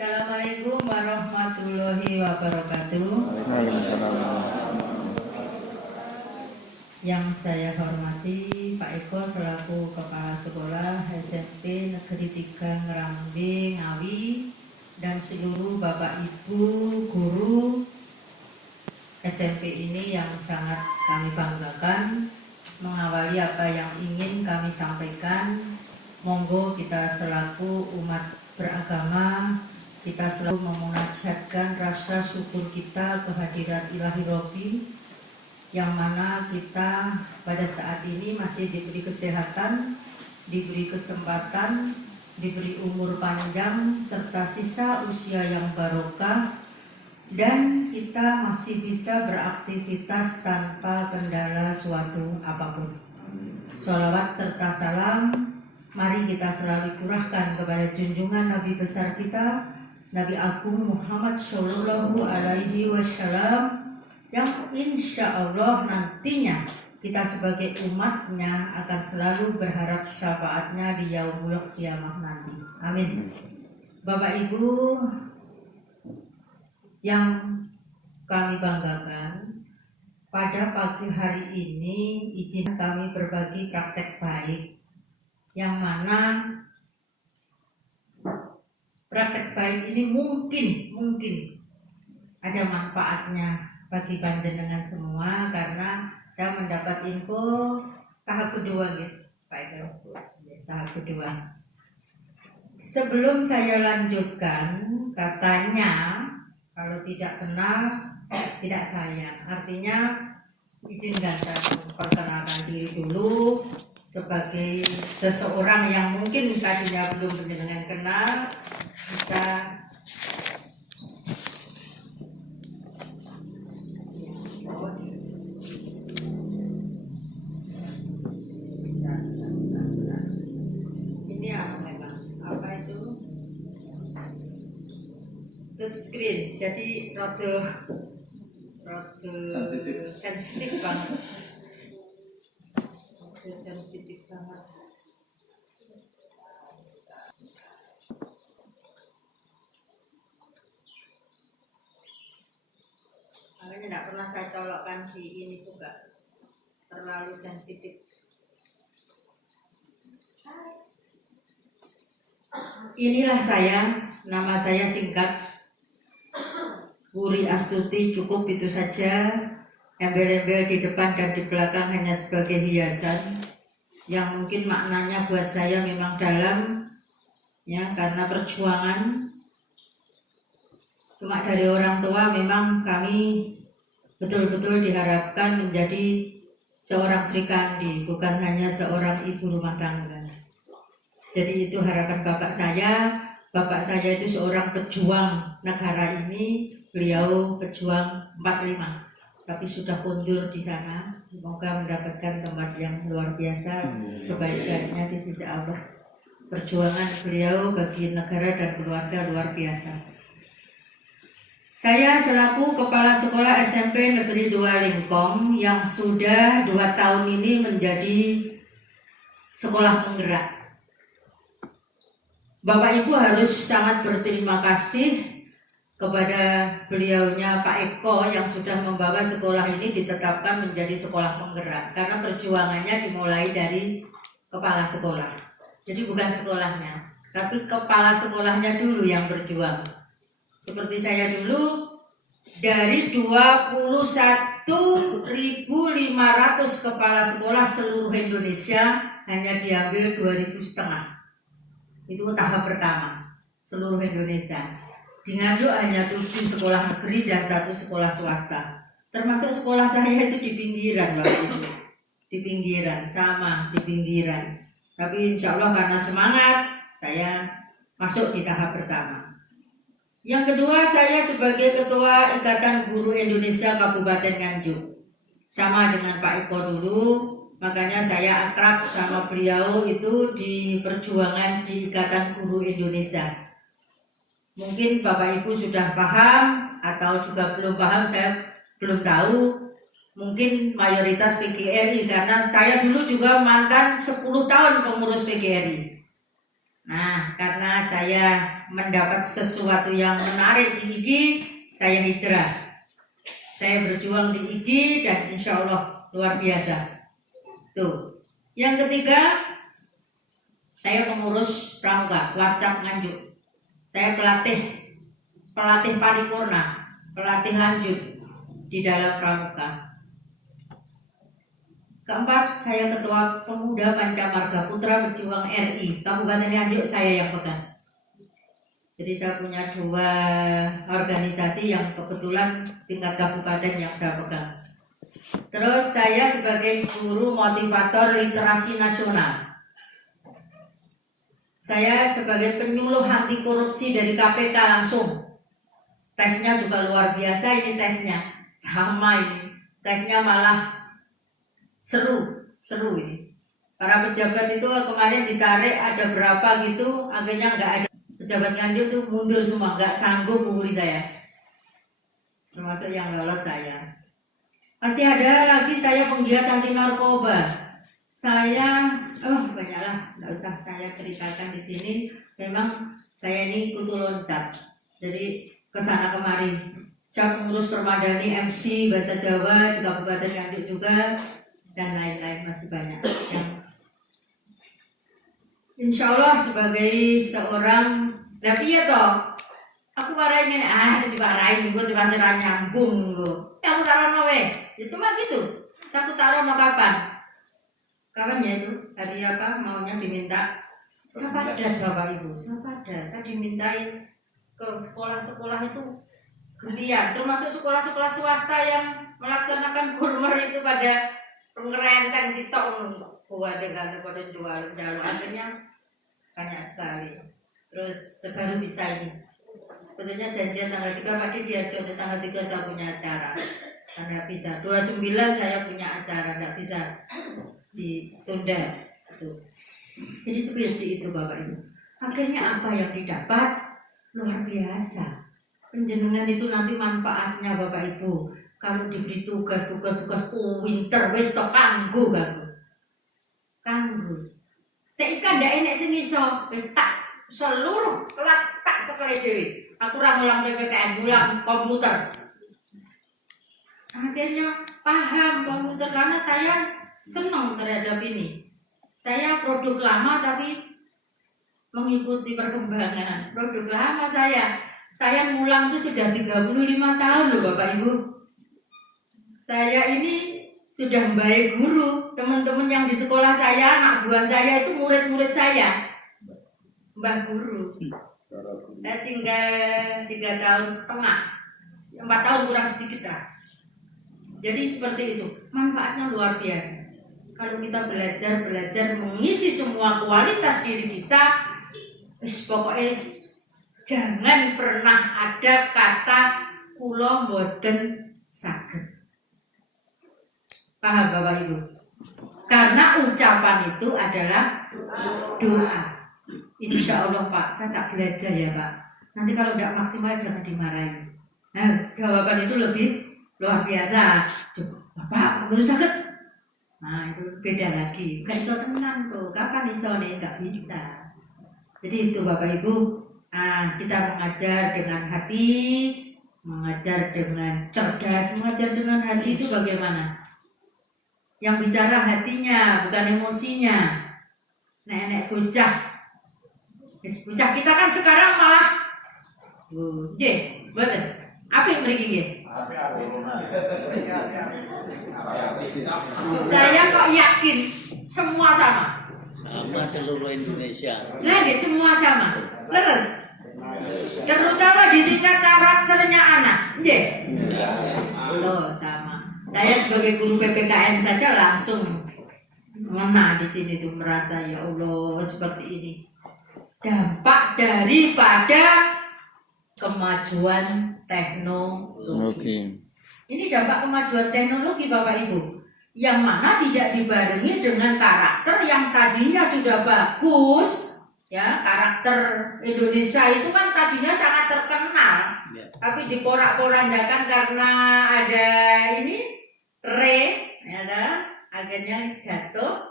Assalamualaikum warahmatullahi wabarakatuh. Yang saya hormati Pak Eko selaku Kepala Sekolah SMP Negeri 3 Ngerambe Ngawi dan seluruh Bapak Ibu guru SMP ini yang sangat kami banggakan. Mengawali apa yang ingin kami sampaikan, monggo kita selaku umat beragama kita selalu memunajatkan rasa syukur kita kehadirat Ilahi Robbi, yang mana kita pada saat ini masih diberi kesehatan, diberi kesempatan, diberi umur panjang, serta sisa usia yang barokah, dan kita masih bisa beraktivitas tanpa kendala suatu apapun. Sholawat serta salam mari kita selalu curahkan kepada junjungan Nabi besar kita, Nabi Agung Muhammad Shallallahu Alaihi Wasallam, yang insya Allah nantinya kita sebagai umatnya akan selalu berharap syafaatnya di yaumul qiyamah nanti. Amin. Bapak Ibu yang kami banggakan, pada pagi hari ini izin kami berbagi praktek baik, yang mana praktek baik ini mungkin ada manfaatnya bagi panjenengan semua, karena saya mendapat info tahap kedua gitu, Pak Eko, tahap kedua. Sebelum saya lanjutkan, katanya kalau tidak benar tidak sayang. Artinya izinkan saya memperkenalkan diri dulu sebagai seseorang yang mungkin tadinya belum panjenengan kenal, bisa ini apa itu touchscreen, jadi rada sensitif banget. Sensitif banget. Makanya tidak pernah saya colokkan di ini juga, terlalu sensitif. Inilah saya, nama saya singkat Wuri Astuti, cukup itu saja. Embel-embel di depan dan di belakang hanya sebagai hiasan yang mungkin maknanya buat saya memang dalam, ya, karena perjuangan. Cuma dari orang tua memang kami betul-betul diharapkan menjadi seorang Sri Kandi, bukan hanya seorang ibu rumah tangga. Jadi itu harapan bapak saya. Bapak saya itu seorang pejuang negara ini, beliau pejuang 45. Tapi sudah mundur di sana. Semoga mendapatkan tempat yang luar biasa, sebaik-baiknya di sisi Allah. Perjuangan beliau bagi negara dan keluarga luar biasa. Saya selaku Kepala Sekolah SMP Negeri 2 Lingkong yang sudah 2 tahun ini menjadi sekolah penggerak. Bapak Ibu harus sangat berterima kasih kepada beliaunya Pak Eko yang sudah membawa sekolah ini ditetapkan menjadi sekolah penggerak, karena perjuangannya dimulai dari kepala sekolah. Jadi bukan sekolahnya, tapi kepala sekolahnya dulu yang berjuang. Seperti saya dulu, dari 21.500 kepala sekolah seluruh Indonesia hanya diambil 2.500. Itu tahap pertama seluruh Indonesia. Di Nganjuk hanya 7 sekolah negeri dan 1 sekolah swasta. Termasuk sekolah saya itu di pinggiran waktu itu. Di pinggiran, sama di pinggiran. Tapi insya Allah karena semangat, saya masuk di tahap pertama. Yang kedua, saya sebagai Ketua Ikatan Guru Indonesia Kabupaten Nganjuk. Sama dengan Pak Eko dulu, makanya saya akrab sama beliau itu di perjuangan di Ikatan Guru Indonesia. Mungkin Bapak Ibu sudah paham atau juga belum paham, saya belum tahu. Mungkin mayoritas PGRI, karena saya dulu juga mantan 10 tahun pengurus PGRI. Nah, karena saya mendapat sesuatu yang menarik di IGI, saya hijrah. Saya berjuang di IGI dan insya Allah luar biasa. Tuh. Yang ketiga, saya pengurus Pramuka, Warcap Nganjuk. Saya pelatih paripurna, pelatih lanjut di dalam Pramuka. Keempat, saya Ketua Pemuda Pancamarga Putra Berjuang RI Kabupaten Nganjuk, saya yang pegang. Jadi saya punya 2 organisasi yang kebetulan tingkat kabupaten yang saya pegang. Terus saya sebagai guru motivator literasi nasional. Saya sebagai penyuluh anti korupsi dari KPK langsung. Tesnya juga luar biasa ini tesnya. Sama ini. Tesnya malah seru ini. Para pejabat itu kemarin ditarik ada berapa gitu, akhirnya nggak ada. Pejabat Nganjuk tuh mundur semua, nggak sanggup menghuri saya. Termasuk yang lolos saya. Masih ada lagi saya penggiat anti narkoba. Saya, banyaklah, nggak usah saya ceritakan di sini. Memang saya ini kutu loncat, jadi kesana kemari. Saya pengurus Permadani MC Bahasa Jawa di Kabupaten Nganjuk juga, dan lain-lain masih banyak. Yang insya Allah sebagai seorang, tapi ya toh, aku marahin ini, dimarahin, gue dikasih nyambung, aku taruh nawe, ya cuma gitu. Aku taruh no kapan ya itu hari apa maunya diminta. Saya padat Bapak Ibu, saya dimintai ke sekolah-sekolah itu gantian, termasuk sekolah-sekolah swasta yang melaksanakan kurmer itu pada pengerenteng sitok buat dengan pada jual, akhirnya banyak sekali. Terus baru bisa ini. Sebetulnya janjian tanggal 3 Pak diajak di tanggal 3 saya punya acara. Tidak bisa. 29 saya punya acara, tidak bisa ditunda. Jadi seperti itu Bapak Ibu. Akhirnya apa yang didapat luar biasa. Penjenengan itu nanti manfaatnya Bapak Ibu. Kalau diberi tugas winter wis tok kanggo TIK ndak enek sing iso wis tak seluruh kelas tak cekele dhewe. Aku ora ngulang PPKN, ngulang komputer. Akhirnya paham komputer karena saya senang terhadap ini. Saya produk lama tapi mengikuti perkembangan. Produk lama saya ngulang itu sudah 35 tahun loh Bapak Ibu. Saya ini sudah baik guru, teman-teman yang di sekolah saya, anak buah saya itu murid-murid saya, mbah guru. Saya tinggal 3,5 tahun, 4 tahun kurang sedikit lah. Jadi seperti itu, manfaatnya luar biasa. Kalau kita belajar mengisi semua kualitas diri kita, pokoknya jangan pernah ada kata kula mboten saged. Paham Bapak Ibu? Karena ucapan itu adalah doa. Insya Allah Pak, saya tak belajar ya Pak. Nanti kalau tidak maksimal jangan dimarahi. Nah, jawaban itu lebih luar biasa. Bapak, belum sakit. Nah, itu beda lagi. Gak iso tenang tuh. Kapan iso nih? Gak bisa. Jadi itu Bapak Ibu. Nah, kita mengajar dengan hati, mengajar dengan cerdas, mengajar dengan hati itu bagaimana? Yang bicara hatinya, bukan emosinya. Nenek bocah. Bocah kita kan sekarang malah betul. Apa yang mriki nggih? Saya kok yakin semua sama. Sama seluruh Indonesia. Nah, semua sama. Leres. Terutama di tingkat karakternya anak. Nggih. Loh, sama. Saya sebagai guru PPKN saja langsung mena di sini tuh merasa ya Allah seperti ini. Dampak daripada kemajuan teknologi. Oke. Ini dampak kemajuan teknologi Bapak Ibu, yang mana tidak dibarengi dengan karakter yang tadinya sudah bagus. Ya, karakter Indonesia itu kan tadinya sangat terkenal, Ya. tapi diporak-porandakan karena ada ini ya kan? Akhirnya jatuh.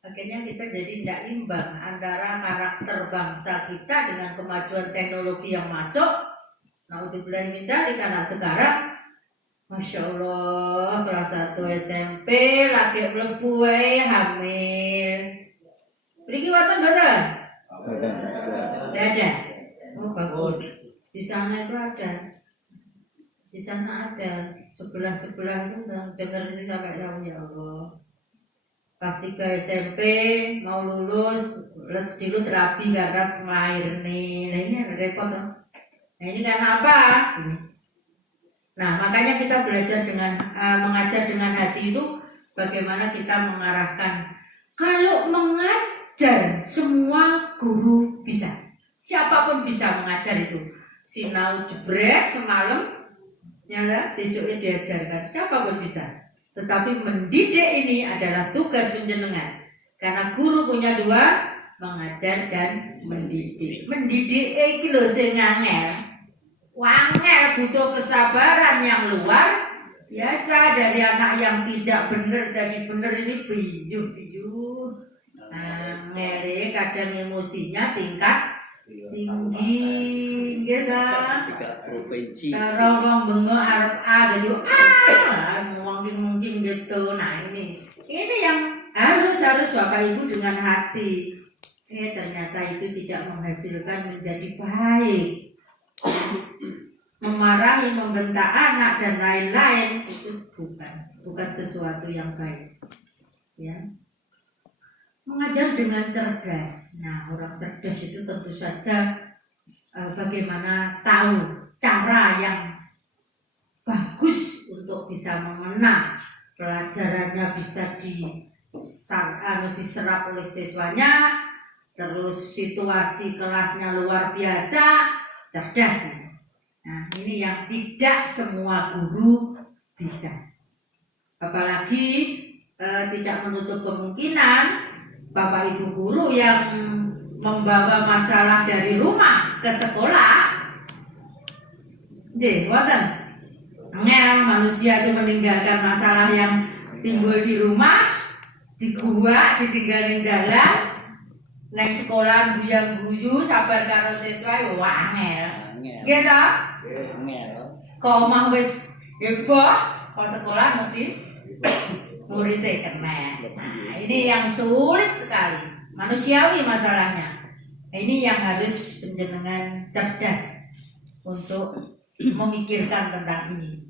Akhirnya kita jadi tidak imbang antara karakter bangsa kita dengan kemajuan teknologi yang masuk. Naudzubillah min dzalik, karena sekarang Masya Allah kelas 1 SMP lagi mlebu wae hamil. Mriki wonten betul? Tidak ada. Oh bagus. Di sana itu ada. Di sana ada. Sebelah itu saya dengar ini sampai tahu ya Allah. Pas 3 SMP mau lulus, dulu terapi karena melahir nih. Nah ini repot toh. Nah ini karena apa? Ini. Nah makanya kita belajar dengan mengajar dengan hati itu bagaimana kita mengarahkan. Kalau mengajar semua guru bisa, siapapun bisa mengajar itu. Sinau jebret semalam, ya sesuknya diajarkan, siapapun bisa. Tetapi mendidik ini adalah tugas penjenengan. Karena guru punya dua, mengajar dan mendidik. Mendidik iki lho sing angel. Wangel butuh kesabaran yang luar biasa. Dari anak yang tidak benar jadi benar ini biyuh. Angel kadang emosinya tingkat tinggi gitu. Provinsi. Kalau wong bengok arep A jadi mungkin gitu. Nah ini yang harus Bapak Ibu dengan hati. Ternyata itu tidak menghasilkan menjadi baik. Memarahi, membentak anak dan lain-lain itu bukan sesuatu yang baik. Ya. Mengajar dengan cerdas. Nah, orang cerdas itu tentu saja bagaimana tahu cara yang bagus untuk bisa mengena, pelajarannya bisa diserap oleh siswanya, terus situasi kelasnya luar biasa, cerdas. Nah, ini yang tidak semua guru bisa. Apalagi tidak menutup kemungkinan Bapak Ibu guru yang membawa masalah dari rumah ke sekolah. Wonten. Angel manusia itu meninggalkan masalah yang timbul di rumah, di gua, ditinggalin dalan, naik sekolah guyang-guyu, sabar karo siswa yo angel. Gitu. Angel. Kok omah wis heboh, kok sekolah mesti muridnya kena. Nah, ini yang sulit sekali, manusiawi masalahnya. Ini yang harus penjenengan cerdas untuk memikirkan tentang ini.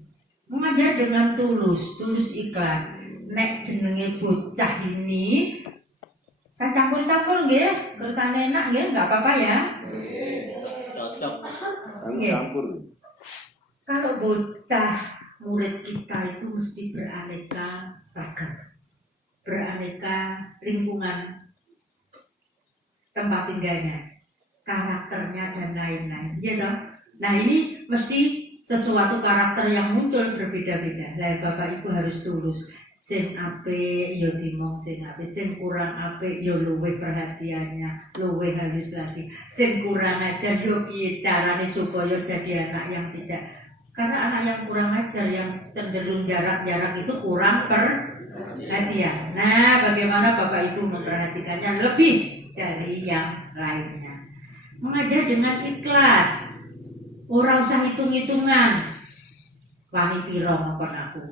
Mengajar dengan tulus ikhlas. Nek jenenge bocah ini saya campur-campur nggih, kersane enak nggih, enggak apa-apa ya. Cocok. Campur. Kalau bocah murid kita itu mesti beraneka ragam, beraneka lingkungan tempat tinggalnya, karakternya dan lain-lain, gitu. Nah ini mesti sesuatu karakter yang muncul berbeda-beda. Lah Bapak Ibu harus tulus. Sing apik yo dimong sing apik, sing kurang apik yo luwih perhatiannya, luwih halus lagi. Sing kurang ajar yo piye carane supaya jadi anak yang tidak. Karena anak yang kurang ajar, yang cenderung jarak-jarak itu kurang perhatian. Nah, bagaimana Bapak Ibu memperhatikannya lebih dari yang lainnya. Mengajar dengan ikhlas. Orang usah hitung-hitungan. Wani piro ngakon aku.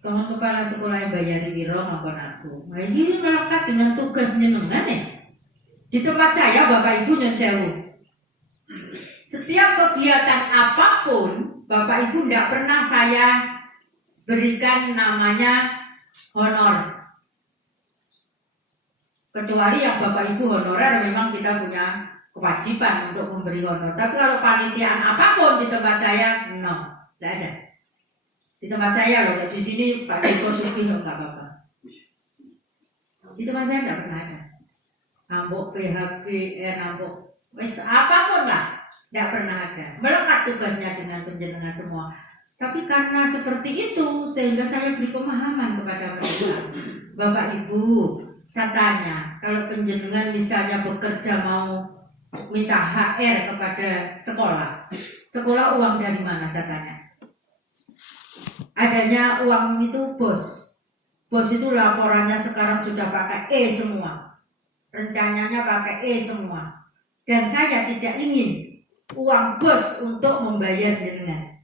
Kawan kepala sekolah yang bayari piro ngakon aku. Nah, ini melekat dengan tugas jenengan ya. Di tempat saya Bapak Ibu nyun sewu. Setiap kegiatan apapun Bapak Ibu tidak pernah saya berikan namanya honor. Kecuali yang Bapak Ibu honorer memang kita punya kewajiban untuk memberi honor. Tapi kalau panitiaan apapun di tempat saya, no, tidak ada. Di tempat saya loh, di sini Pak Joko Suki nggak apa-apa. Di tempat saya tidak pernah ada. Ambok PHP, ambok, wes apapun lah. Tidak pernah ada. Melekat tugasnya dengan penjenengan semua. Tapi karena seperti itu, sehingga saya beri pemahaman kepada mereka. Bapak Ibu, saya tanya, kalau penjenengan misalnya bekerja mau minta HR kepada sekolah uang dari mana saya tanya? Adanya uang itu bos itu laporannya sekarang sudah pakai semua, rencananya pakai semua, dan saya tidak ingin uang bos untuk membayar jenengan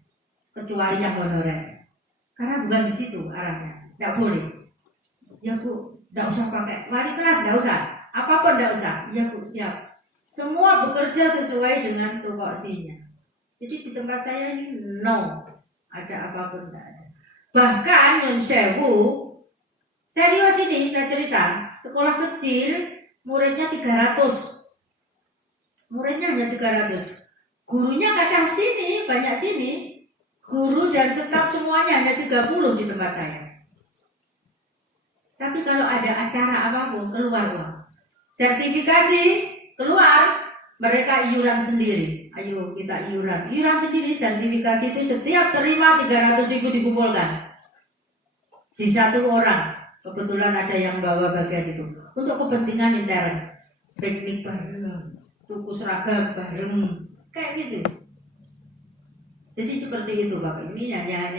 kecuali yang honorer, karena bukan di situ arahnya, tidak boleh. Ya Bu, tidak usah pakai wali kelas, tidak usah, apapun tidak usah. Ya Bu, siap. Semua bekerja sesuai dengan tupoksinya. Jadi di tempat saya ini no, ada apapun tidak ada. Bahkan Nyun Sewu, serius ini saya cerita, sekolah kecil muridnya 300, muridnya hanya 300, gurunya kadang sini, banyak sini, guru dan staf semuanya hanya 30 di tempat saya. Tapi kalau ada acara apapun keluar uang, sertifikasi keluar, mereka iuran sendiri. Ayo kita iuran sendiri, sertifikasi itu setiap terima 300.000 dikumpulkan. Si satu orang, kebetulan ada yang bawa bagian itu untuk kepentingan intern, piknik bareng, tuku seragam bareng, kayak gitu. Jadi seperti itu Bapak. Ini hanya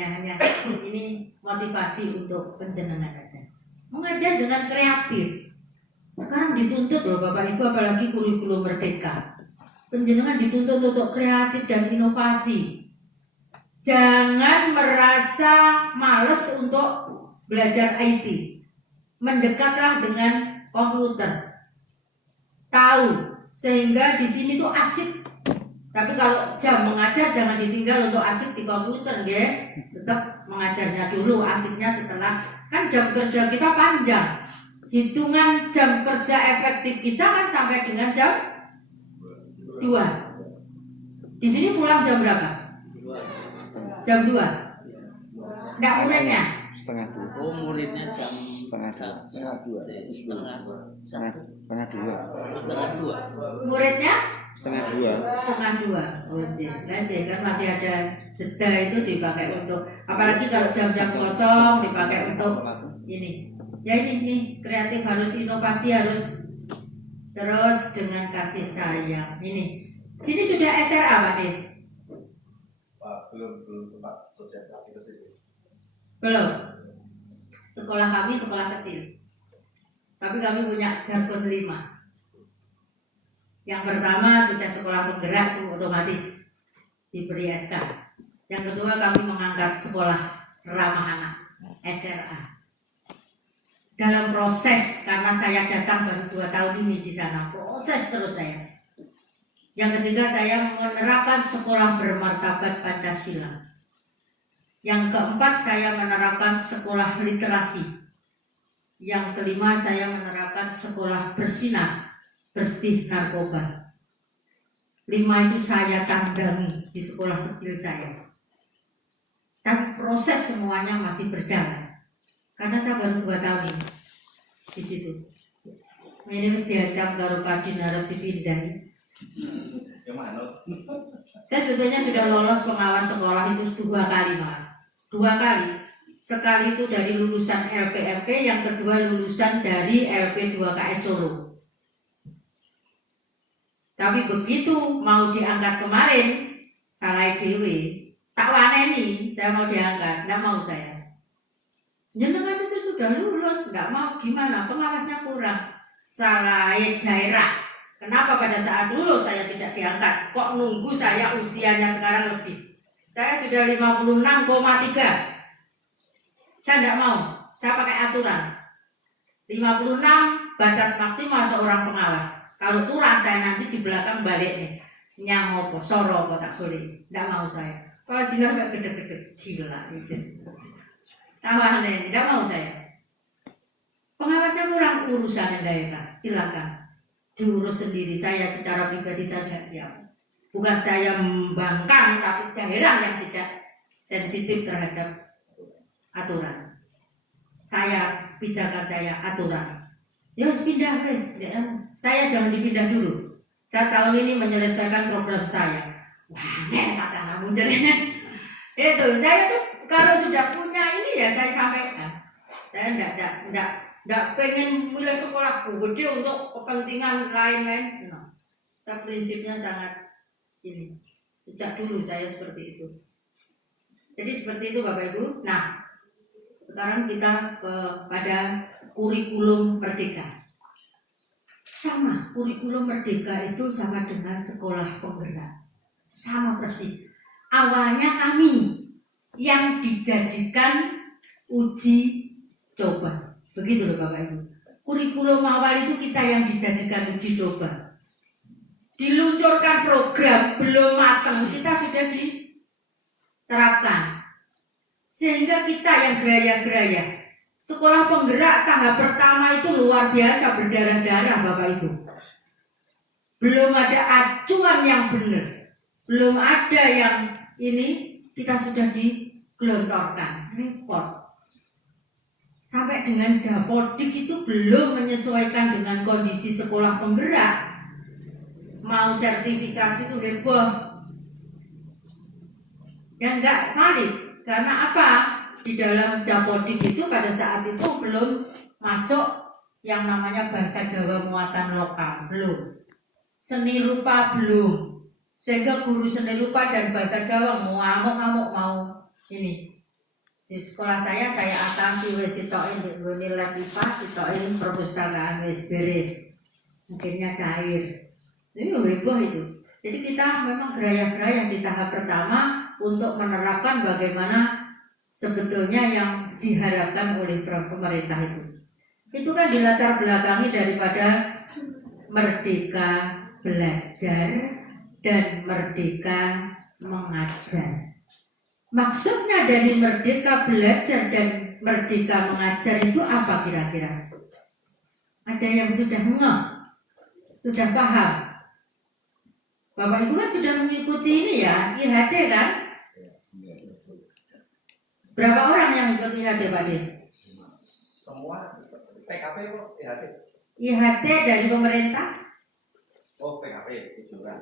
ini motivasi untuk penjenengan aja. Mengajar dengan kreatif. Sekarang dituntut loh Bapak Ibu, apalagi kurikulum merdeka. Penjenengan dituntut untuk kreatif dan inovasi. Jangan merasa males untuk belajar IT. Mendekatlah dengan komputer. Tahu, sehingga di sini tuh asik. Tapi kalau jam mengajar jangan ditinggal untuk asik di komputer, ya. Tetap mengajarnya dulu, asiknya setelah. Kan jam kerja kita panjang. Hitungan jam kerja efektif kita kan sampai dengan jam 2. Di sini pulang jam berapa? Jam 2. Enggak muridnya? Setengah 2. Oh, muridnya jam Setengah 2. setengah 2. Muridnya? Setengah 2. Oh, nanti kan masih ada jeda itu dipakai untuk, apalagi kalau jam-jam kosong dipakai untuk ini. Ya ini kreatif, harus inovasi, harus terus dengan kasih sayang. Ini sini sudah SRA Pak Din? Belum sempat sosialisasi ke situ. Belum. Sekolah kami sekolah kecil, tapi kami punya jargon 5. Yang pertama sudah sekolah penggerak, itu otomatis diberi SK. Yang kedua kami mengangkat sekolah ramah anak, SRA. Dalam proses, karena saya datang baru 2 tahun ini di sana, proses terus saya. Yang ketiga saya menerapkan sekolah bermartabat Pancasila. Yang keempat saya menerapkan sekolah literasi. Yang kelima saya menerapkan sekolah bersinar, bersih narkoba. 5 itu saya tandangi di sekolah kecil saya. Dan proses semuanya masih berjalan. Karena saya baru 2 tahun ini di situ. Ini mesti diancam karo Kadin harap dipindahin. Gimana? Saya sebetulnya sudah lolos pengawas sekolah itu 2 kali Pak. 2 kali. Sekali itu dari lulusan LPMP, yang kedua lulusan dari LP 2KS Solo. Tapi begitu mau diangkat kemarin, salah dewe, tak waneni, saya mau diangkat, tidak mau saya. Jenengan itu sudah lulus, nggak mau gimana? Pengawasnya kurang. Salah daerah. Kenapa pada saat lulus saya tidak diangkat? Kok nunggu saya usianya sekarang lebih? Saya sudah 56,3. Saya tidak mau. Saya pakai aturan. 56 batas maksimal seorang pengawas. Kalau kurang saya nanti di belakang balik nih. Nyangopo, soro, tak sulit. Tidak mau saya. Kalau bilang nggak gede-gede, gila itu. Tawahan ini, tidak mau saya. Pengawasnya kurang, urusan daerah, silakan diurus sendiri. Saya secara pribadi saya tidak siap. Bukan saya membangkang, tapi daerah yang tidak sensitif terhadap aturan. Saya pijakan saya aturan. Ya harus pindah wes. Saya jangan dipindah dulu. Saya tahun ini menyelesaikan program saya. Wah, kata kamu jadi. Itu saya tuh kalau sudah punya ini ya saya sampaikan. Saya enggak pengen milih sekolahku gede untuk kepentingan lain-lain. No. Saya prinsipnya sangat ini. Sejak dulu saya seperti itu. Jadi seperti itu Bapak Ibu. Nah, sekarang kita kepada kurikulum merdeka. Sama, kurikulum merdeka itu sama dengan sekolah penggerak. Sama persis. Awalnya kami yang dijadikan uji coba. Begitu loh Bapak Ibu. Kurikulum awal itu kita yang dijadikan uji coba. Diluncurkan program belum matang, kita sudah diterapkan. Sehingga kita yang geraya-geraya. Sekolah penggerak tahap pertama itu luar biasa berdarah-darah Bapak Ibu. Belum ada acuan yang benar. Belum ada yang ini kita sudah digelontorkan. Repot. Sampai dengan Dapodik itu belum menyesuaikan dengan kondisi sekolah penggerak. Mau sertifikasi itu heboh. Yang enggak valid. Karena apa? Di dalam Dapodik itu pada saat itu belum masuk yang namanya bahasa Jawa muatan lokal, belum. Seni rupa belum. Sehingga guru seni rupa dan bahasa Jawa ngamuk-ngamuk mau ini. Di sekolah saya atasi wis sitokin nilai IPA, sitokin perpustakaan wis beres. Mungkinnya cair. Ini heboh itu. Jadi kita memang geraya-geraya di tahap pertama untuk menerapkan bagaimana sebetulnya yang diharapkan oleh pemerintah itu. Itu kan dilatar belakangi daripada merdeka belajar dan merdeka mengajar. Maksudnya dari merdeka belajar dan merdeka mengajar itu apa kira-kira? Ada yang sudah ngeh? Sudah paham? Bapak Ibu kan sudah mengikuti ini ya, IHT kan? Berapa orang yang ikut IHT Pak De? Semua PKP kok IHT. IHT dari pemerintah? Oh PKP 7 orang.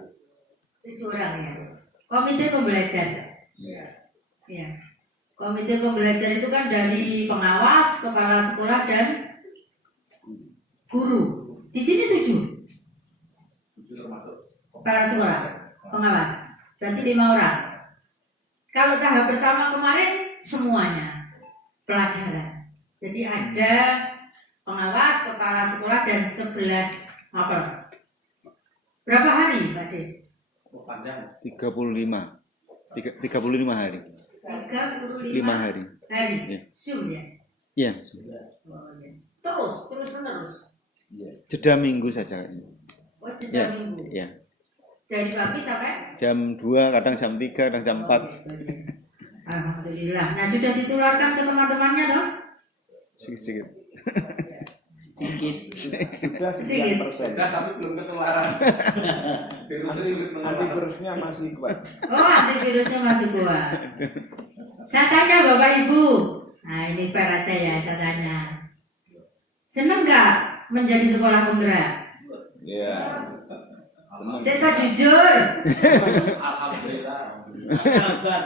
7 orang ya. Komite pembelajar. Iya. Ya. Komite pembelajar itu kan dari pengawas, kepala sekolah dan guru. Di sini 7. 7 termasuk Kepala sekolah, pengawas. Berarti 5 orang. Kalau tahap pertama kemarin semuanya pelajaran. Jadi ada pengawas, kepala sekolah dan 11 mapel. Berapa hari Pak De? Oh, panjang. 35 hari. 35 hari. Hari. Zoom ya. Iya. Oh, ya. Terus menerus. Jeda minggu saja. Oh, jeda Ya. minggu. Ya. Dari pagi sampai Jam 2, kadang jam 3, kadang jam 4. Alhamdulillah. Nah, sudah ditularkan ke teman-temannya dong? Sedikit. Sedikit. Sudah Sedikit. 9%. Sudah tapi belum ketularan. Virusnya sulit menular. Antivirusnya masih kuat. Oh, antivirusnya masih kuat. Saya tanya Bapak Ibu. Nah, ini fair aja ya, saya tanya. Seneng nggak menjadi sekolah penggerak? Iya. Saya jujur. Alhamdulillah. Kabar.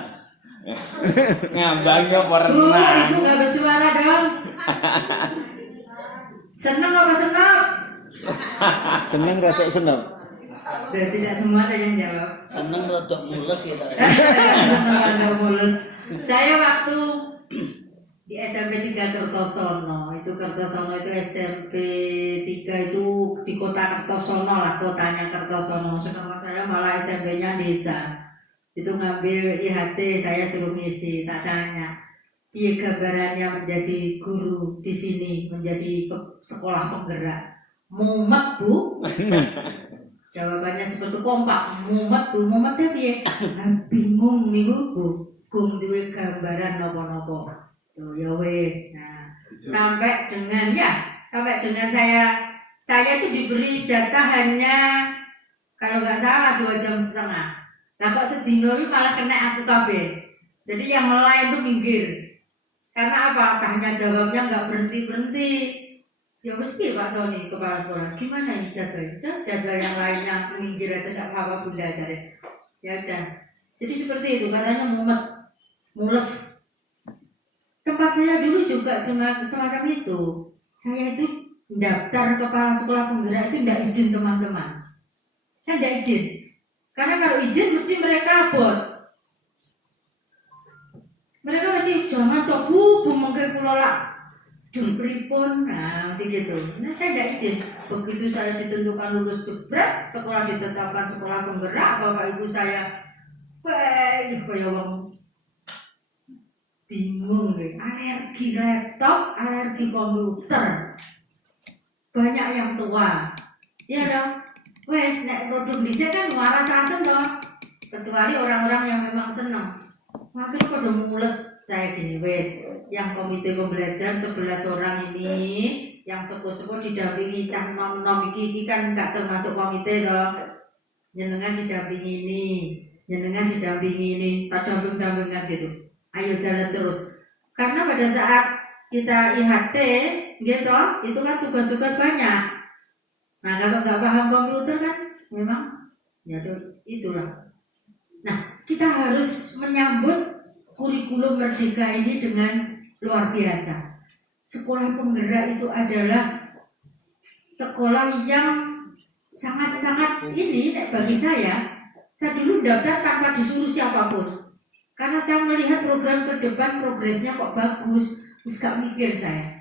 Ngambangnya Bu, perenang. Ibu nggak bersuara dong. Seneng apa senang? Senang rata senang. Tidak semua ada yang jawab. Seneng rodok mules ya Pak. Seneng ada mulus. Saya waktu di SMP 3 Kertosono, itu SMP 3 itu di kota Kertosono lah, kotanya Kertosono. Sedangkan saya malah SMP-nya desa. Itu ngambil IHT, saya suruh ngisi, tak tanya. Iya gambarannya menjadi guru di sini, menjadi sekolah penggerak. Mumet Bu. Jawabannya seperti kompak, mumet Bu, mumetnya piye? Bingung nih Bu, gum duwe gambaran nopo-nopo. Tuh ya wes. Nah, sampai dengan saya itu diberi jatah hanya kalau nggak salah 2,5 jam. Nah kok sedino ini malah kena aku kabeh. Jadi yang lain itu minggir. Karena apa? Tanya jawabnya nggak berhenti. Ya wes piye Pak Sony kepala sekolah. Gimana ini jadwal? Jadwal yang lain yang minggir aja nggak apa-apa Bunda dari. Ya udah. Jadi seperti itu katanya mumet, mules. Tempat saya dulu juga semacam itu. Saya itu daftar kepala sekolah penggerak itu tidak izin teman-teman. Saya tidak izin. Karena kalau izin mesti mereka abot. Mereka mesti jangan toh bu mengke kula lak dul pripun. Nah, gitu. Nah, saya tidak izin. Begitu saya ditentukan lulus jebret, sekolah ditetapkan sekolah penggerak, bapak ibu saya kaya wong bingung gitu. Alergi laptop, alergi komputer. Banyak yang tua. Ya dong. Wes nek produk dhisik kan waras asen toh. Kecuali orang-orang yang memang senang. Makin pada mules saya gini wes. Yang komite pembelajar 11 orang ini yang sepuh-sepuh didampingi cah nom-nom iki kan enggak termasuk komite toh. Jenengan didampingi ini, jenengan didampingi ini, tak damping-dampingan gitu. Ayo jalan terus. Karena pada saat kita IHT gitu, itu kan tugas-tugas banyak. Nah kalau nggak paham komputer kan memang ya itulah. Nah kita harus menyambut kurikulum merdeka ini dengan luar biasa. Sekolah penggerak itu adalah sekolah yang sangat-sangat ini bagi saya dulu daftar tanpa disuruh siapapun. Karena saya melihat program ke depan progresnya kok bagus, terus gak mikir saya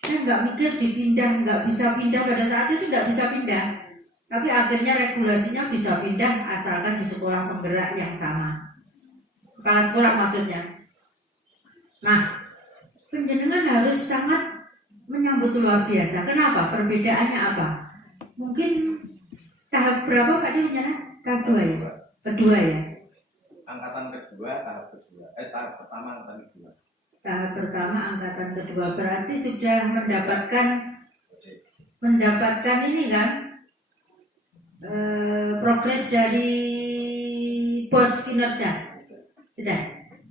nggak mikir dipindah, nggak bisa pindah pada saat itu nggak bisa pindah. Tapi akhirnya regulasinya bisa pindah asalkan di sekolah penggerak yang sama, kepala sekolah maksudnya. Nah, penjenengan harus sangat menyambut luar biasa. Kenapa? Perbedaannya apa? Mungkin tahap berapa Pak Di? Tahap 2 ya? Kedua ya? Angkatan kedua, tahap kedua. Tahap pertama, angkatan kedua. Tahap pertama angkatan kedua berarti sudah mendapatkan ini kan progres dari bos kinerja sudah.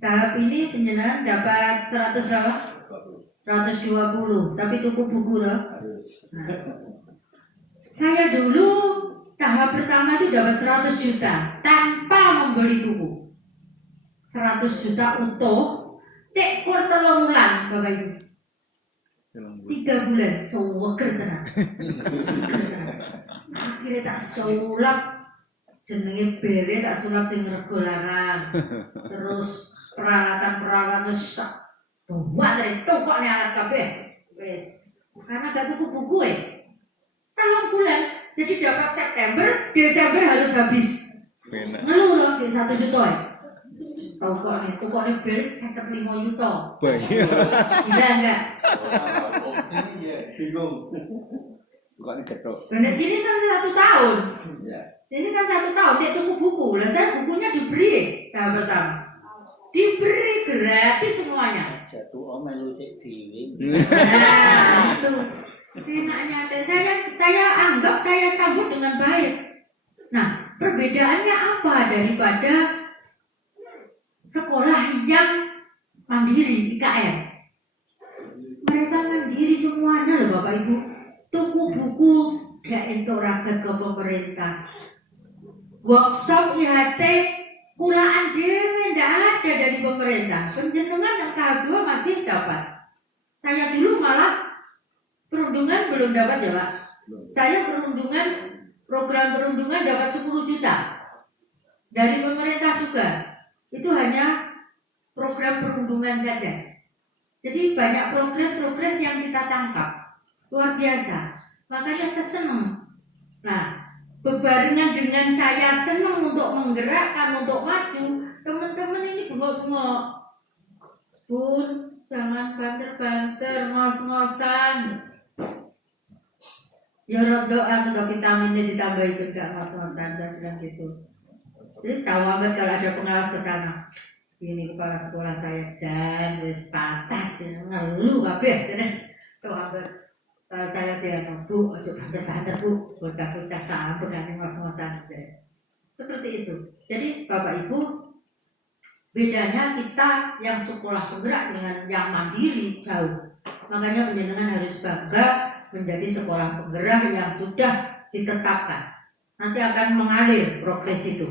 Tahap ini penjenengan dapat 100 berapa? 120 tapi tuku buku loh. Nah, saya dulu tahap pertama itu dapat 100 juta tanpa membeli buku. 100 juta utuh. Dek kur 3 bulan Bapak Ibu. 3 bulan seweger tenan. Akhirnya tak sulap jenenge bere tak sulap sing rego larang. Terus peralatan sak buat dari tokok nih alat kabeh. Wes. Karena gak tuku buku 3 bulan. Jadi dapat September, Desember harus habis. Ngeluh dong 1 juta Toko nih beres 55 juta. Banyak. Gila enggak? Bingung. Bukan gedok. Benar gini sampai 1 tahun. Ini kan 1 tahun dia tunggu buku. Lah saya bukunya diberi tahap pertama. Diberi gratis semuanya. Jatuh melu sik dhewe. Nah, itu enaknya saya anggap saya sambut dengan baik. Nah, perbedaannya apa daripada sekolah yang mandiri IKN? Mereka mandiri semuanya loh Bapak Ibu. Tuku buku gak entuk ragat ke pemerintah. Workshop IHT kulaan dhewe ndak ada dari pemerintah. Penjenengan yang tahap 2 masih dapat. Saya dulu malah perundungan belum dapat ya Pak. Saya program perundungan dapat 10 juta dari pemerintah juga. Itu hanya program perundungan saja. Jadi banyak progres yang kita tangkap. Luar biasa. Makanya saya senang. Nah, bebarengan dengan saya senang untuk menggerakkan, untuk maju, teman-teman ini bengok-bengok. Bun, jangan banter-banter, ngos-ngosan. Ya doa untuk vitaminnya ditambahin juga ngos-ngosan dan bilang gitu. Jadi sahabat kalau ada pengawas ke sana, ini kepala sekolah saya jan wis pantas ngeluh kabeh jane. Sahabat saya dia Bu, ojo banter-banter Bu, bocah-bocah sampe kan ngos-ngosan. Seperti itu. Jadi Bapak Ibu, bedanya kita yang sekolah penggerak dengan yang mandiri jauh. Makanya penjenengan harus bangga menjadi sekolah penggerak yang sudah ditetapkan. Nanti akan mengalir progres itu.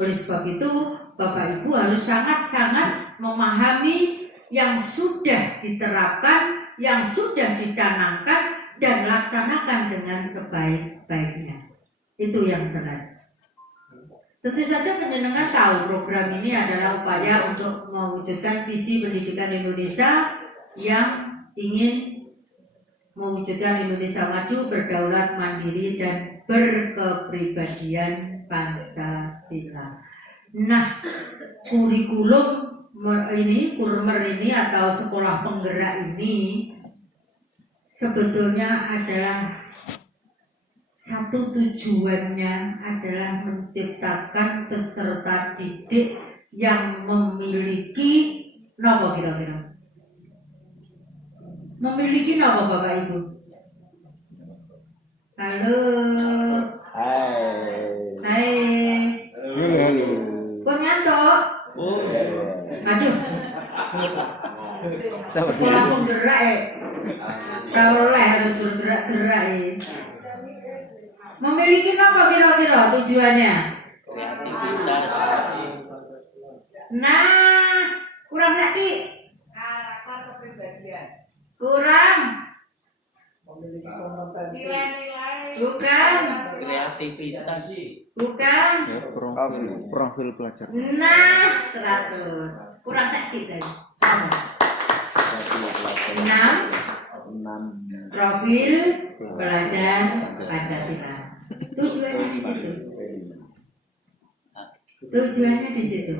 Oleh sebab itu, Bapak Ibu harus sangat-sangat memahami yang sudah diterapkan, yang sudah dicanangkan, dan laksanakan dengan sebaik-baiknya. Itu yang jelas. Tentu saja penjenengan tahu program ini adalah upaya untuk mewujudkan visi pendidikan Indonesia yang ingin mewujudkan Indonesia maju, berdaulat, mandiri, dan berkepribadian Pancasila. Nah, kurikulum Kurmer ini atau sekolah penggerak ini sebetulnya adalah satu tujuannya adalah menciptakan peserta didik yang memiliki apa kira-kira? Memiliki apa Bapak Ibu? Halo. Hai. Kok nyantok? Aduh. Sekolah penggerak Kalau harus bergerak-gerak Memiliki apa kira-kira tujuannya? Kreativitas. Nah, kurang lagi. Karakter kepribadian. Kurang. Nilai-nilai. Bukan. Kreativitas. Bukan. Ya, profil pelajar. Nah, 100. Kurang sakit tadi. 6. Profil pelajar Pancasila. Tujuannya di situ. Tujuannya di situ.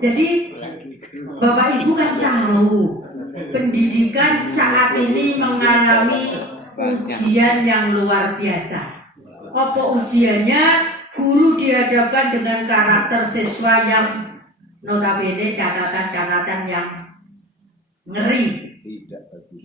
Jadi Bapak Ibu kan tahu pendidikan saat ini mengalami ujian yang luar biasa. Apa ujiannya? Guru dihadapkan dengan karakter siswa yang notabene catatan-catatan yang ngeri.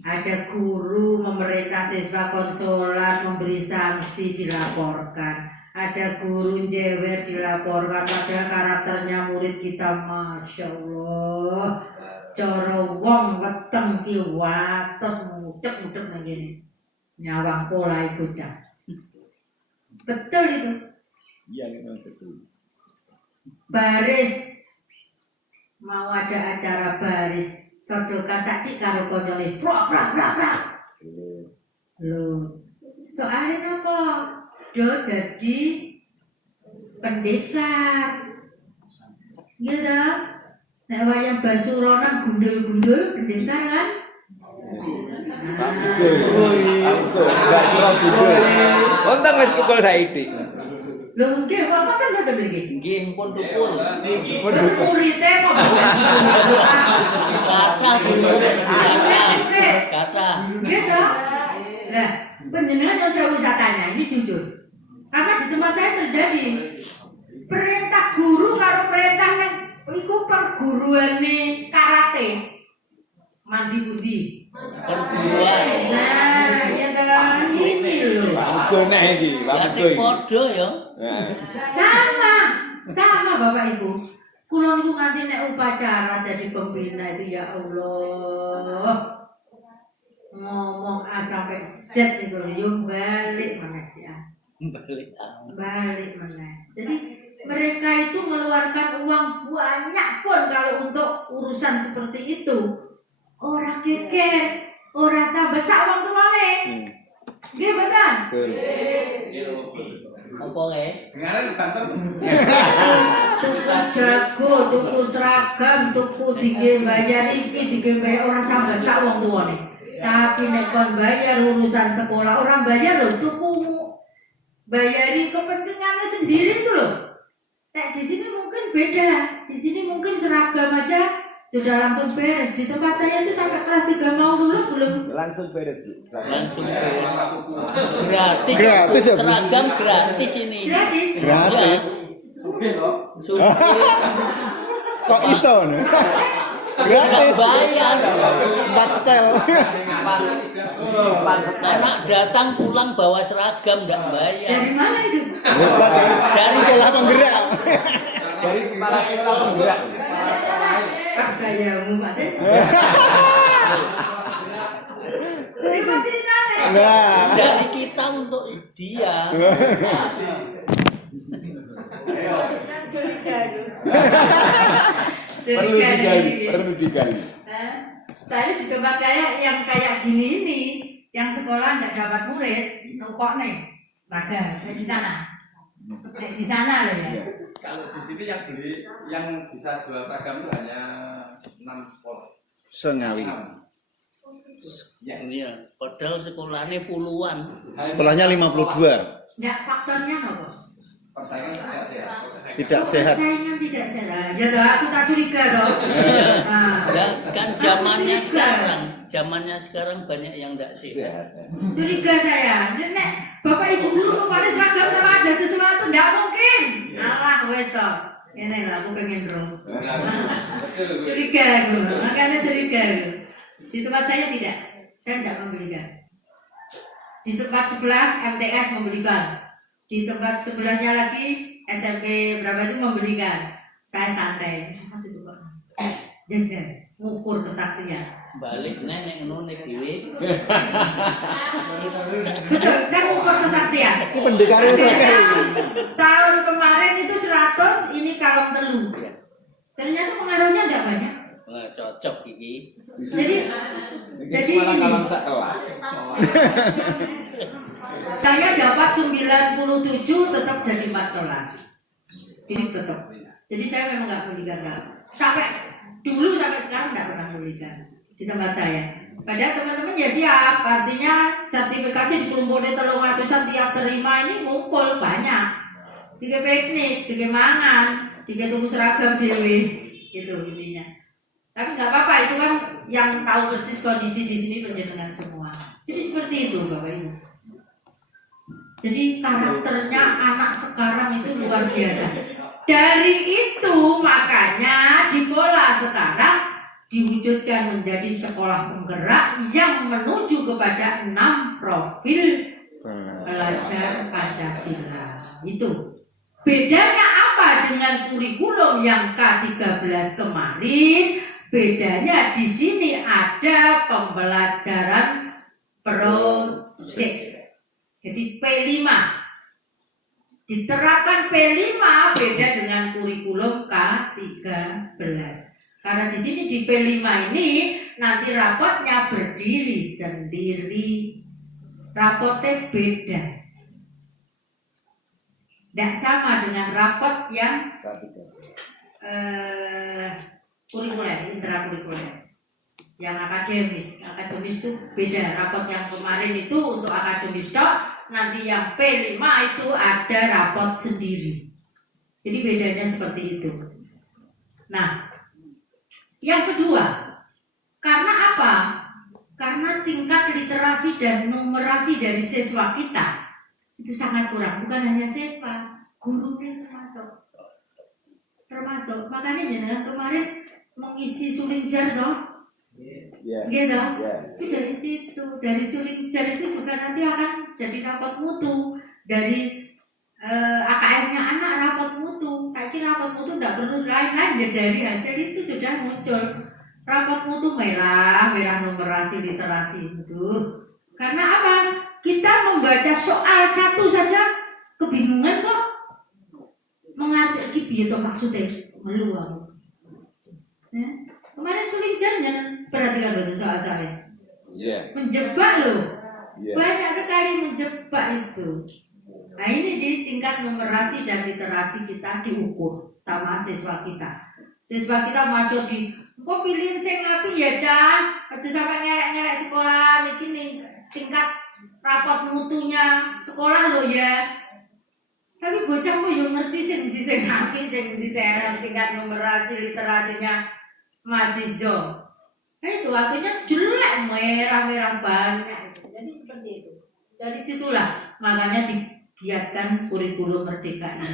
Ada guru memerintah siswa konsolat, memberi sanksi, dilaporkan. Ada guru jewer, dilaporkan. Padahal karakternya murid kita, masya Allah, cara wong weteng ki wates mudek-mudek begini, nyawang pola bocah. Betul itu. Iya, memang betul. Baris, mau ada acara baris, sodokan sakit karo konyole prak. Loh, soalnya apa? Do jadi pendekar. Gitu. Nek wayang bar suronan gundul-gundul pendekar kan? Enggak surat gundul. Untung wis pukul saiki. Lho nggih, kok ngoten mboten nggih? Nggih, pun dukul. Murid-muridé kok Kata kata. gitu. Nah, penjenengan yang saya wisatanya ini jujur. Karena di tempat saya terjadi perintah guru karo perintah nek iku perguruane karate. Mandi budi. Perguruan. Nah, ya kan ini loh. Banggo nek iki, banggo iki. Podo ya. Sama Bapak Ibu. Kula niku nganti nek upacara jadi pembina itu ya Allah. Ngomong A sampai Z itu yo balik meneh ya. Balik meneh. Jadi mereka itu mengeluarkan uang banyak pun kalau untuk urusan seperti itu. Orang geger, orang sahabat sak wong tuane. Nggih betul. Apa ya? Dengaran di kantor. Tuku jago, tuku seragam, tuku dige bayar iki, dige bayar orang sahabat sak wong tuane. Tapi nek kon bayar urusan sekolah, orang bayar loh tukumu. Bayari kepentingannya sendiri itu loh. Nek di sini mungkin beda. Di sini mungkin seragam aja sudah langsung beres. Di tempat saya itu sampai kelas 3 mau lulus belum Langsung beres. Langsung gratis. Gratis ya, Bu? Seragam gratis ini. gratis. Gratis. Sudah. Kok iso nih? Gratis. Bayar. 4 setel. Anak datang pulang bawa seragam enggak bayar. Dari mana itu? Hebat ya. Dari Sekolah penggerak. Dari kepala sekolah penggerak. Gayamu Pak Den. Terima ceritanya. Nah. Dari kita untuk dia. Ayo. Perlu digali. Saya di tempat kayak gini ini, yang sekolah nggak dapat murid, kok nih, seragam, di sana. Di sana loh ya. Kalau di sini yang beli, yang bisa jual seragam itu hanya 6 sekolah. Sengawi. Iya, padahal sekolahnya puluhan. Sekolahnya 52. Nggak, faktornya apa? Persaingan tidak sehat. Tidak sehat. Persaingan tidak sehat. Ya toh, aku tak curiga toh. Nah, Ya, kan zamannya sekarang banyak yang tidak sehat. curiga saya. Nek, bapak ibu guru pada seragam sama ada sesuatu, nggak mungkin. Alah, wes toh. Ini lah, aku pengen dong. Curiga aku, makanya curiga aku. Di tempat saya tidak membelikan. Di tempat sebelah MTS membelikan. Di tempat sebelahnya lagi SMP berapa itu membelikan. Saya santai, satu itu kok. Jajan, ngukur kesaktian. Balik nenek nunik dewe. Betul, saya ngukur kesaktian. Ini pendekar sekali. Tahun kemarin itu 100, ini kalong telu. Ternyata pengaruhnya nggak banyak. Wah, cocok iki. Jadi malah ini. kalang sak kelas. Saya dapat 97 tetap jadi 14. Ini tetap. Jadi saya memang nggak belikan sampai sekarang nggak pernah belikan di tempat saya. Padahal teman-teman ya siap, artinya sertifikasi dikumpulin 300-an tiap terima ini ngumpul banyak. 3 piknik, 3 mangan, 3 tuku seragam dewe, gitu intinya. Tapi nggak apa-apa, itu kan yang tahu persis kondisi di sini penjenengan semua. Jadi seperti itu Bapak Ibu. Jadi karakternya anak sekarang itu luar biasa. Dari itu makanya di Pola sekarang diwujudkan menjadi sekolah penggerak yang menuju kepada 6 profil pelajar Pancasila. Itu bedanya apa dengan kurikulum yang K13 kemarin? Bedanya di sini ada pembelajaran project. Jadi P5 diterapkan P5 beda dengan kurikulum K13. Karena di sini di P5 ini nanti rapotnya berdiri sendiri. Rapotnya beda. Tidak sama dengan rapot yang kurikuler, intrakurikuler. Yang akademis itu beda. Rapot yang kemarin itu untuk akademis tok, nanti yang P5 itu ada rapot sendiri. Jadi bedanya seperti itu. Nah, yang kedua, karena apa? Karena tingkat literasi dan numerasi dari siswa kita itu sangat kurang. Bukan hanya siswa, gurunya termasuk. Makanya jenengan kemarin mengisi suling jar toh. Gitu. Itu dari situ, dari suling jar itu juga nanti akan jadi rapot mutu. Dari AKM-nya anak rapot mutu. Saya kira rapot mutu tidak perlu lain-lain ya, dari hasil itu sudah muncul rapot mutu merah numerasi literasi itu. Karena apa? Kita membaca soal satu saja kebingungan kok. Mengerti piye to maksudnya meluang. Ya. Kemarin suling jarnya perhatikan betul soal saya. Menjebak loh. Banyak sekali menjebak itu. Nah ini di tingkat numerasi dan literasi kita diukur sama siswa kita. Siswa kita masuk di, kok pilihin sing api ya Cah, aja sampai ngelek-ngelek sekolah nih tingkat rapot mutunya sekolah loh ya. Tapi bocah kok yo ngerti sing di sing api, sing di tingkat numerasi literasinya masih zo. Nah itu akhirnya jelek merah banyak. Jadi seperti itu. Dari situlah makanya digiatkan kurikulum merdeka ini.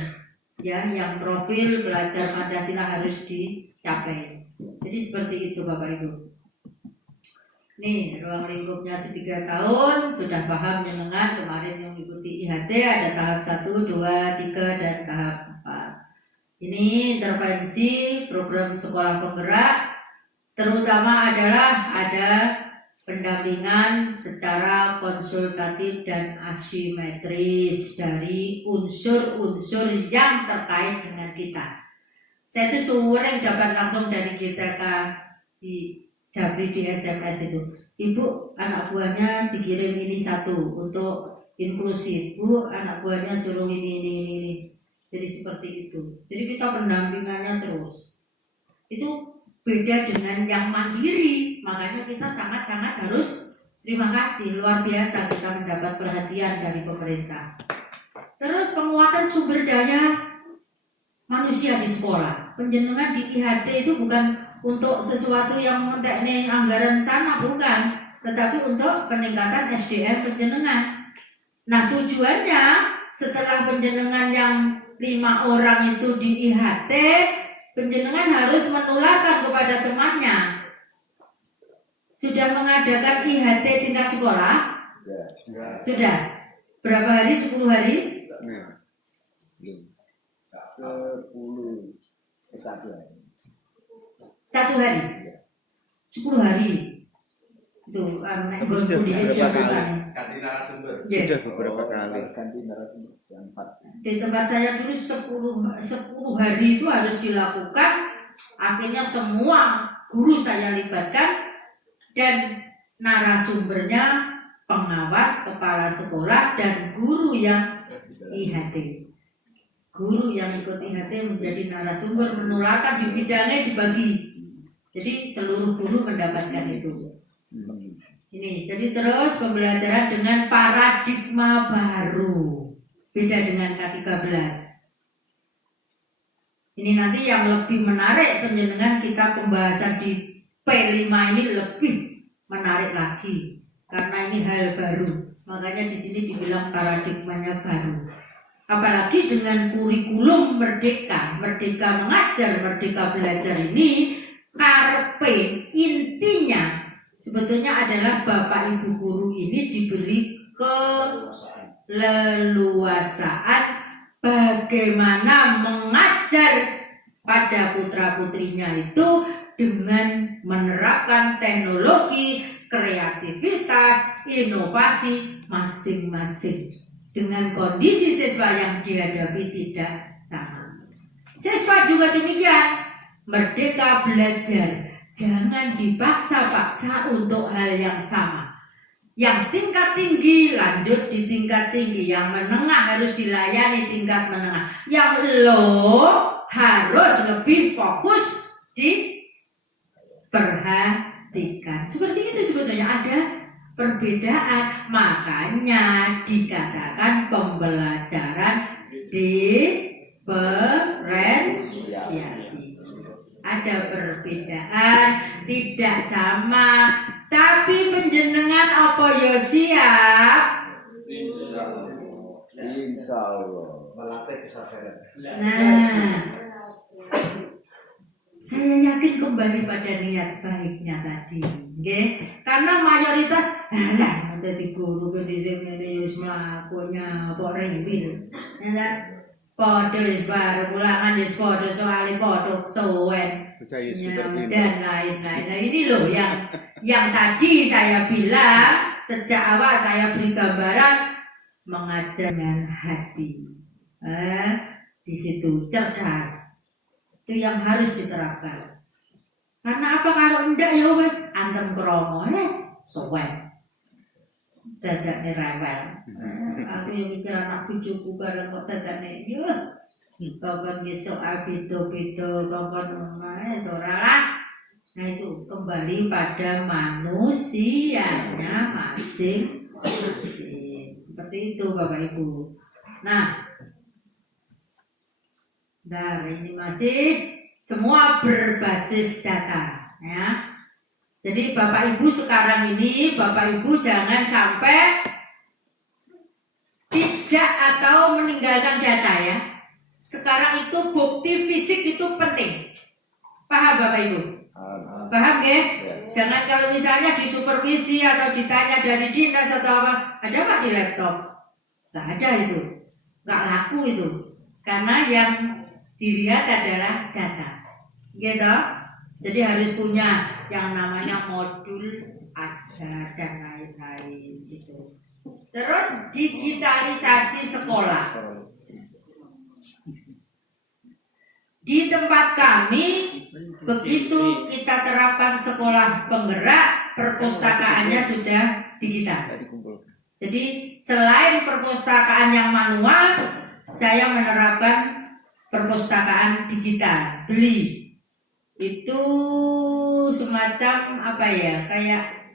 Ya, yang profil belajar Pancasila harus dicapai. Jadi seperti itu Bapak Ibu. Nih, ruang lingkupnya 3 tahun, sudah paham jenengan kemarin yang mengikuti IHT ada tahap 1, 2, 3 dan tahap 4. Ini intervensi program sekolah penggerak, terutama adalah ada pendampingan secara konsultatif dan asimetris dari unsur-unsur yang terkait dengan kita. Saya itu sering dapat langsung dari GTK di Jabri di SMS itu. Ibu, anak buahnya dikirim ini satu untuk inklusif. Bu, anak buahnya suruh ini. Jadi seperti itu. Jadi kita pendampingannya terus. Itu beda dengan yang mandiri. Makanya kita sangat-sangat harus terima kasih. Luar biasa kita mendapat perhatian dari pemerintah. Terus penguatan sumber daya manusia di sekolah. Penjenengan di IHT itu bukan untuk sesuatu yang mengenai anggaran sana, bukan, tetapi untuk peningkatan SDM penjenengan. Nah, tujuannya setelah penjenengan yang 5 orang itu di IHT, penjenengan harus menularkan kepada temannya. Sudah mengadakan IHT tingkat sekolah? Sudah. Berapa hari? 10 hari? 1 hari. 10 hari. Itu anak Sudah guru di sini berapa kali? ganti narasumber. Sudah beberapa kali. Di tempat saya dulu 10 hari itu harus dilakukan. Akhirnya semua guru saya libatkan dan narasumbernya pengawas, kepala sekolah dan guru yang IHT. Guru yang ikut IHT menjadi narasumber, menularkan di bidangnya dibagi. Jadi seluruh guru mendapatkan itu. Ini jadi terus pembelajaran dengan paradigma baru. Beda dengan K13. Ini nanti yang lebih menarik penjenengan kita pembahasan di P5 ini lebih menarik lagi karena ini hal baru. Makanya di sini dibilang paradigmanya baru. Apalagi dengan kurikulum merdeka mengajar, merdeka belajar ini, karpe intinya sebetulnya adalah Bapak Ibu guru ini diberi keleluasaan bagaimana mengajar pada putra-putrinya itu dengan menerapkan teknologi, kreativitas, inovasi masing-masing. Dengan kondisi siswa yang dihadapi tidak sama. Siswa juga demikian, merdeka belajar. Jangan dipaksa-paksa untuk hal yang sama. Yang tingkat tinggi lanjut di tingkat tinggi, yang menengah harus dilayani tingkat menengah. Yang low harus lebih fokus diperhatikan. Seperti itu sebetulnya ada perbedaan, makanya dikatakan pembelajaran diferensiasi. Ada perbedaan, tidak sama, tapi penjenengan apa ya siap? Insya Allah. Melatih kesabaran. Nah, saya yakin kembali pada niat baiknya tadi, okay? Karena mayoritas alah dadi guru ke dhisik ngene wis mlakunya kok riwil. Ya padha wis bar ulangan wis padha soalé padha kesuwen. Dan lain-lain. Nah, ini loh yang tadi saya bilang sejak awal saya beri gambaran mengajar dengan hati. Di situ cerdas. Itu yang harus diterapkan. Karena apa kalau enggak ya wes antem kromo wes sowen. Dadane rewel. Aku yang mikir anak cucuku bareng kok dadane yo. Kongkon besok beda-beda kongkon ora lah. Nah itu kembali pada manusianya masing-masing. Seperti itu Bapak Ibu. Nah, ini masih semua berbasis data ya. Jadi Bapak Ibu sekarang ini Bapak Ibu jangan sampai tidak atau meninggalkan data ya. Sekarang itu bukti fisik itu penting. Paham Bapak Ibu? Paham ya? Jangan kalau misalnya disupervisi atau ditanya dari dinas atau apa, ada Pak di laptop? Nggak ada itu, nggak laku itu. Karena yang dilihat adalah data, gitu. Jadi harus punya yang namanya modul ajar dan lain-lain gitu. Terus digitalisasi sekolah. Di tempat kami, begitu kita terapkan sekolah penggerak, perpustakaannya sudah digital. Jadi selain perpustakaan yang manual, saya menerapkan perpustakaan digital. Beli itu semacam apa ya, kayak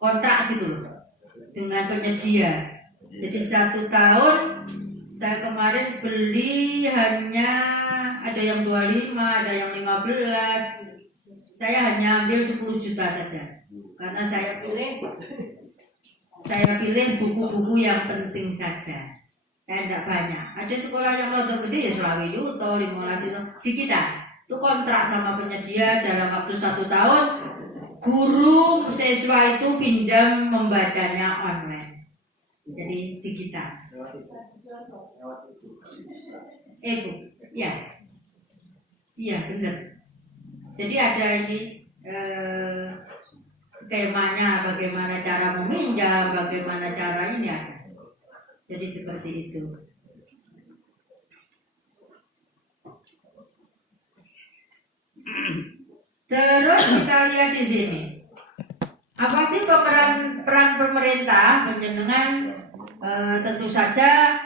kontrak gitu loh dengan penyedia. Jadi 1 tahun saya kemarin beli hanya ada yang 25, ada yang 15. Saya hanya ambil 10 juta saja. Karena saya pilih buku-buku yang penting saja. Saya tidak banyak. Ada sekolah yang lebih gede ya Selawi atau 15 itu di kita. Itu kontrak sama penyedia dalam waktu 1 tahun. Guru siswa itu pinjam membacanya online. Jadi digital. Bu, ya, iya benar. Jadi ada ini skemanya, bagaimana cara meminjam, bagaimana cara ini ada. Jadi seperti itu. Terus kita lihat di sini. Apa sih peran pemerintah? Penjenengan tentu saja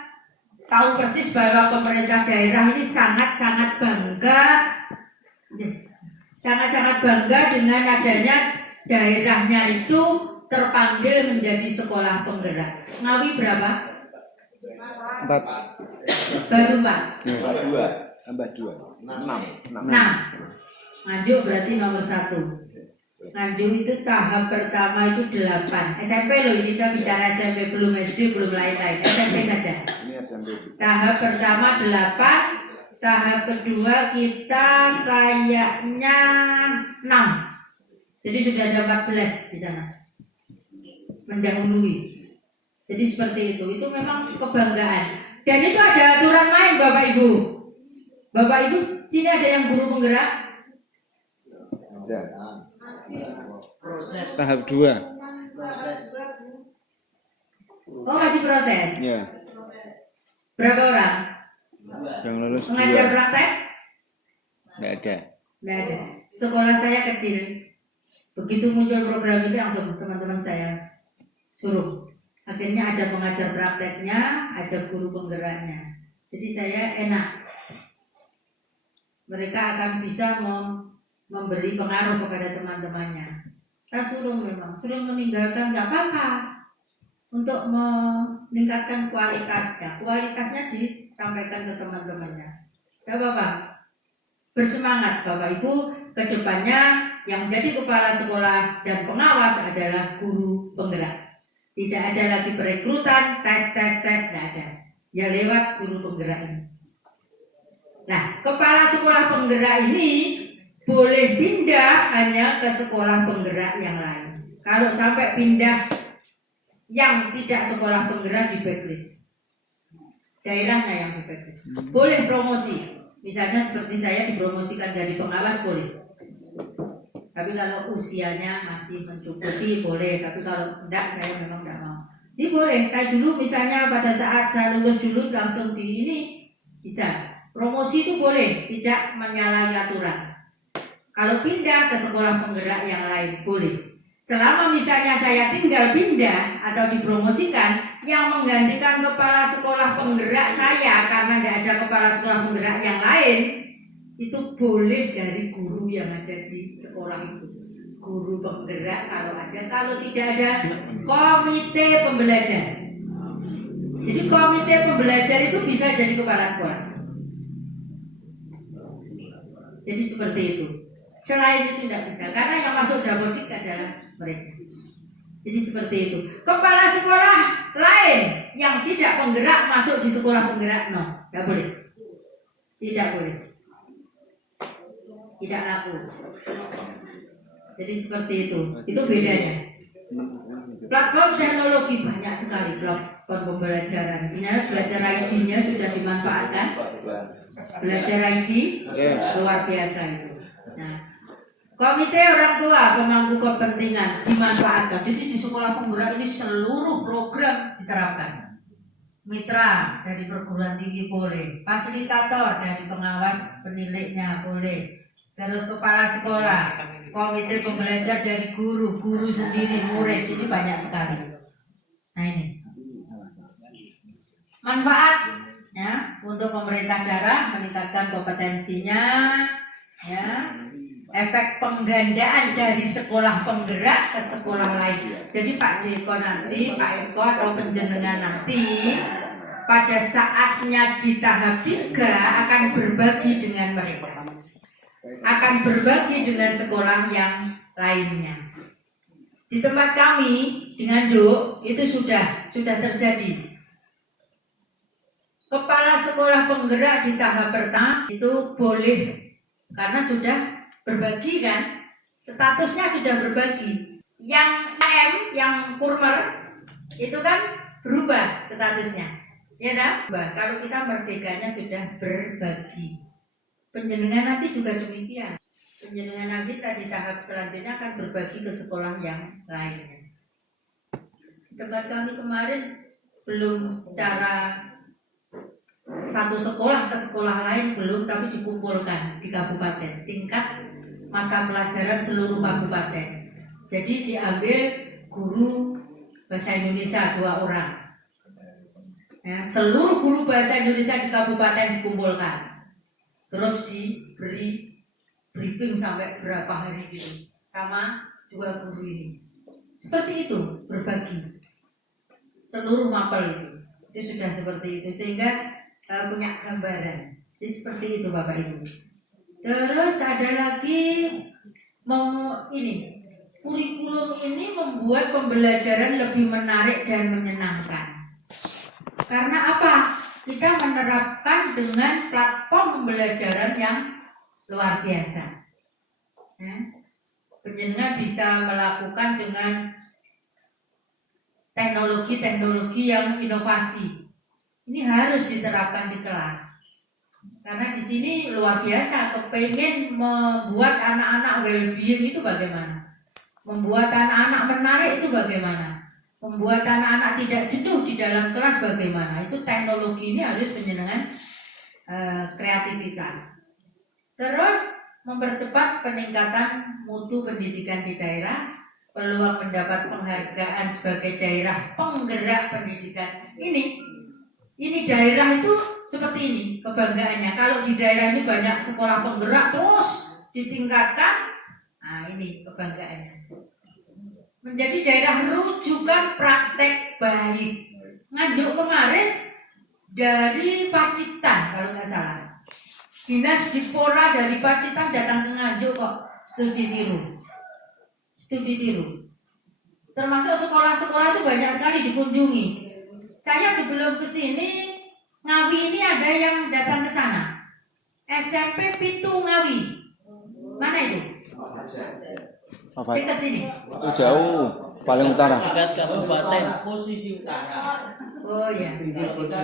tahu persis bahwa pemerintah daerah ini sangat-sangat bangga dengan adanya daerahnya itu terpanggil menjadi sekolah penggerak. Ngawi berapa? 4. Baru 4. Tambah 2. 6. Nganjuk berarti nomor 1. Nganjuk itu tahap pertama itu 8. SMP loh, ini saya bicara SMP, belum SD, belum lain-lain. SMP saja. Ini SMP. Tahap pertama 8. Tahap kedua kita kayaknya 6. Jadi sudah ada 14 di sana. Mendahului. Jadi seperti itu. Itu memang kebanggaan. Dan itu ada aturan main Bapak Ibu. Bapak Ibu, sini ada yang guru penggerak? Ya. Proses. Tahap 2. Oh masih proses. Ya. Berapa orang? Yang lulus 2. Mengajar praktek? Enggak ada. Nggak ada. Sekolah saya kecil. Begitu muncul program itu langsung teman-teman saya suruh. Akhirnya ada pengajar prakteknya, ada guru penggeraknya. Jadi saya enak. Mereka akan bisa memberi pengaruh kepada teman-temannya. Saya suruh memang, suruh meninggalkan nggak apa-apa. Untuk meningkatkan kualitasnya. Kualitasnya disampaikan ke teman-temannya. Nggak apa-apa. Bersemangat Bapak Ibu, kedepannya yang jadi kepala sekolah dan pengawas adalah guru penggerak. Tidak ada lagi perekrutan, tes, tidak ada. Ya lewat guru penggerak ini. Nah, kepala sekolah penggerak ini boleh pindah hanya ke sekolah penggerak yang lain. Kalau sampai pindah yang tidak sekolah penggerak di backlist. Daerahnya yang di backlist. Boleh promosi. Misalnya seperti saya dipromosikan dari pengawas boleh. Tapi kalau usianya masih mencukupi boleh. Tapi kalau tidak saya memang tidak mau. Ini boleh. Saya dulu misalnya pada saat saya lulus dulu langsung di ini bisa. Promosi itu boleh. Tidak menyalahi aturan. Kalau pindah ke sekolah penggerak yang lain boleh. Selama misalnya saya tinggal pindah atau dipromosikan, yang menggantikan kepala sekolah penggerak saya karena tidak ada kepala sekolah penggerak yang lain, itu boleh dari guru yang ada di sekolah itu. Guru penggerak kalau ada, kalau tidak ada komite pembelajar. Jadi komite pembelajar itu bisa jadi kepala sekolah. Jadi seperti itu. Selain itu tidak bisa, karena yang masuk dapodik adalah mereka. Jadi seperti itu. Kepala sekolah lain yang tidak penggerak masuk di sekolah penggerak, no, tidak boleh. Tidak boleh. Tidak laku. Jadi seperti itu. Itu bedanya. Platform teknologi banyak sekali platform pembelajaran. Belajar ID-nya sudah dimanfaatkan. Belajar ID luar biasa itu. Nah, komite orang tua pemangku kepentingan dimanfaatkan. Jadi di sekolah penggerak ini seluruh program diterapkan. mitra dari perguruan tinggi boleh, fasilitator dari pengawas penilainya boleh, terus kepala sekolah, komite pembelajar dari guru, guru sendiri, murid, ini banyak sekali. Nah ini manfaat ya untuk pemerintah daerah meningkatkan kompetensinya, ya, efek penggandaan dari sekolah penggerak ke sekolah lain. Jadi Pak Eko nanti, Pak Eko atau penjenengan nanti pada saatnya di tahap 3 akan berbagi dengan mereka, akan berbagi dengan sekolah yang lainnya. Di tempat kami di Nganjuk itu sudah terjadi. Kepala sekolah penggerak di tahap pertama itu boleh karena sudah berbagi kan, statusnya sudah berbagi. Yang AM, yang kurmer itu kan berubah statusnya, ya kan? Kalau kita merdekanya sudah berbagi. Penjenengan nanti juga demikian. Penjenengan nanti di tahap selanjutnya akan berbagi ke sekolah yang lainnya. Tempat kami kemarin belum secara satu sekolah ke sekolah lain belum, tapi dikumpulkan di kabupaten tingkat mata pelajaran seluruh kabupaten. Jadi diambil guru bahasa Indonesia 2 orang, ya, seluruh guru bahasa Indonesia di kabupaten dikumpulkan, terus diberi briefing sampai berapa hari gitu sama 2 guru ini. Seperti itu, berbagi seluruh mapel itu sudah seperti itu, sehingga punya gambaran. Jadi seperti itu Bapak Ibu. Terus ada lagi kurikulum ini membuat pembelajaran lebih menarik dan menyenangkan. Karena apa? Kita menerapkan dengan platform pembelajaran yang luar biasa. Ya. Penjenengan bisa melakukan dengan teknologi-teknologi yang inovasi. Ini harus diterapkan di kelas. Karena di sini luar biasa, kepengen membuat anak-anak well-being itu bagaimana? Membuat anak-anak menarik itu bagaimana? Membuat anak-anak tidak jenuh di dalam kelas bagaimana? Itu teknologi ini harus menyenangkan kreativitas. Terus mempercepat peningkatan mutu pendidikan di daerah, peluang mendapat penghargaan sebagai daerah penggerak pendidikan. Ini daerah itu seperti ini kebanggaannya. Kalau di daerah ini banyak sekolah penggerak terus ditingkatkan, nah ini kebanggaannya. Menjadi daerah rujukan praktek baik. Nganjuk kemarin dari Pacitan kalau nggak salah. Dinas Dipora dari Pacitan datang ke Nganjuk kok studi tiru. Termasuk sekolah-sekolah itu banyak sekali dikunjungi. Saya sebelum kesini Ngawi ini ada yang datang ke sana. SMP Pitu Ngawi. Mana itu? Apa? Dekat sini. Itu jauh, paling utara. Dekat kabupaten. Posisi utara. Oh ya. Kita